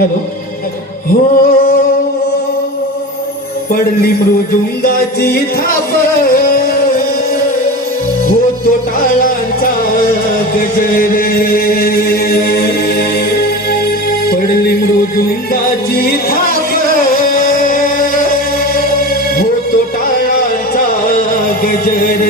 Hello. हो. पडली मृदुंगाची थाप. हो तो टाळांचा गजरे. पडली मृदुंगाची थाप. हो तो टाळांचा गजरे.